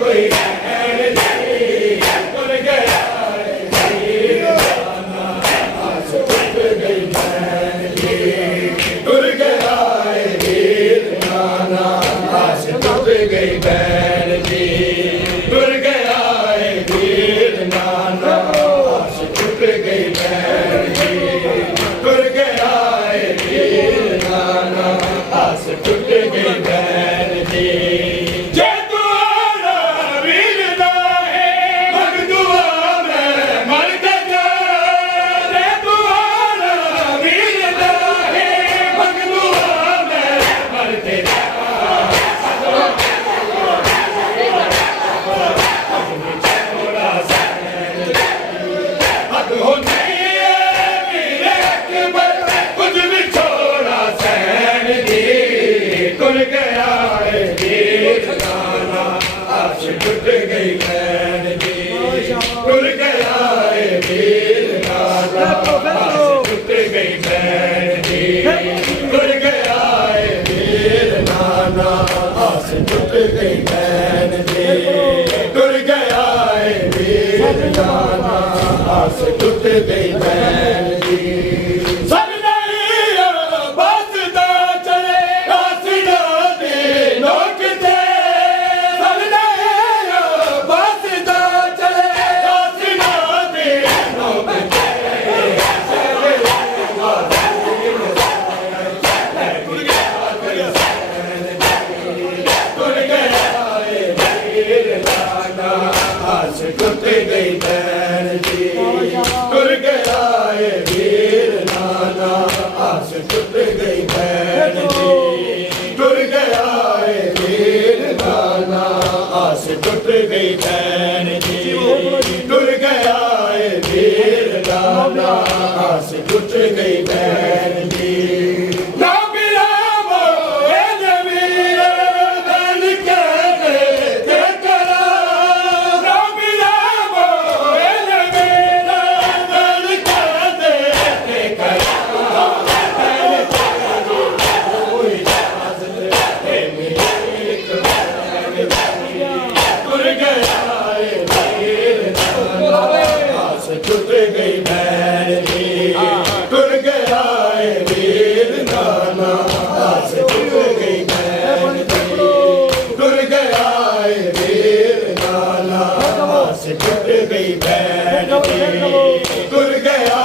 कोई रहन नहीं तुर गया वीर नाना आस टूट गई बहन की तुर गया वीर नाना आस टूट गई बहन की तुर गया वीर नाना आस टूट गई बहन की तुर गया वीर नाना आस टूट गई बहन की जय तुम्हारा वीर ना है मगदुआ में मर गया जय तुम्हारा वीर ना है मगदुआ में मर गया हद हो नहीं है वीर अकबर कुछ भी छोड़ा सहन दी तुर गया है वीर नाना आस टूट गई बहन की तुर गया है वीर नाना आस टूट गई बहन की तुर गया है वीर नाना आस टूट गई बहन की तुर गया है वीर नाना आस टूट गई बहन की सब नहीं बसदा चले आसना दे नोक दे सब नहीं बसदा चले आसना दे नोक दे तुर गया वीर नाना आस टूट गई बहन की तुर गया वीर नाना आस टूट गई बहन की तुर गया वीर नाना आस टूट गई बहन की तुर गया वीर नाना आस टूट गई बहन की ना बिलावो ए वीर बन के दे करा ना बिलावो ए वीर बन के दे करा कोई इजाजत है मेरी तुर गया वीर नाना आस टूट गई बहन की तुर गया वीर नाना आस टूट गई बहन की तुर गया वीर नाना आस टूट गई बहन की तुर गया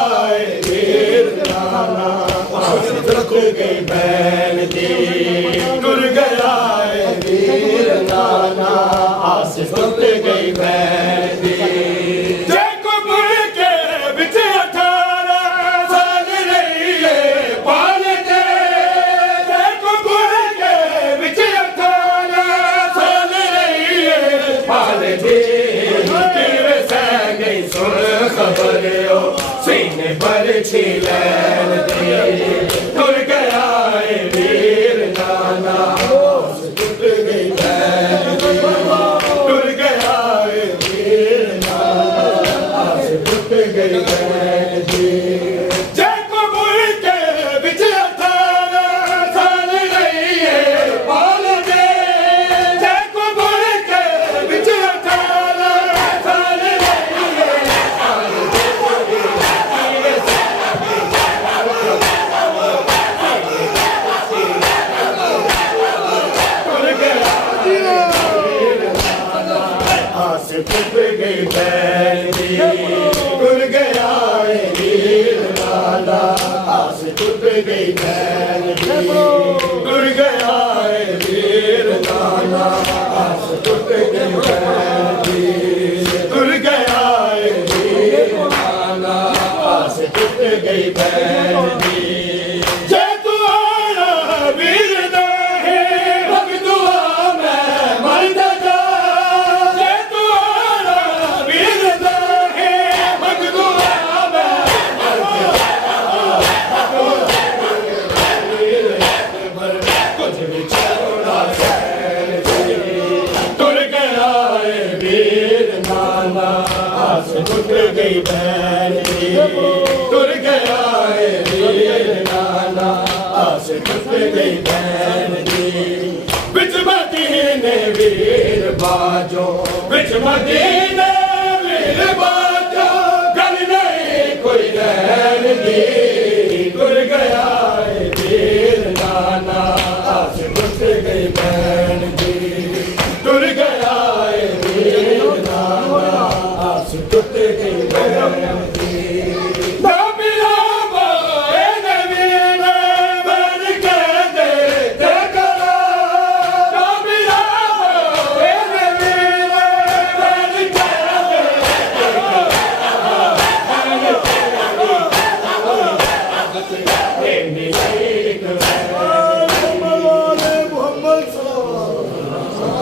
वीर नाना आस टूट गई बहन की तुर गया वीर नाना आस टूट गई बहन की जय कुबुर के बिच 18 साल रही है पाल के जय कुबुर के बिच 18 साल रही है पाल के तेरे सह गई सुन खबर हो सीने पर छिलन दे तुर गया वीर नाना आस टूट गई बहन की तुर गया वीर नाना आस टूट गई बहन की जय कुबुर के बिच 18 साल रही है पाल के जय कुबुर के बिच 18 साल रही है पाल तुर गया वीर नाना आस टूट गई बहन की तुर गया वीर नाना आस टूट गई बहन की तुर गया वीर नाना आस टूट गई बहन की तुर गया वीर नाना आस टूट गई बहन की जय तुम्हारा वीर ना है मगदुआ में मर गया जय तुम्हारा वीर ना है मगदुआ में मर गया कुछ भी छोड़ा सहन की तुर गया वीर नाना आस टूट गई बहन की तुर गया वीर नाना आस टूट गई बहन की बिच मदीने वीर ਵੀਰ ਬਾਜੋ ਵਿੱਚ ਮਦੀਨੇ ਵੀਰ ਬਾਜੋ ਗੱਲ ਨਹੀਂ ਕੋਈ ਰਹਿਣ ਦੀ ਤੁਰ ਗਿਆ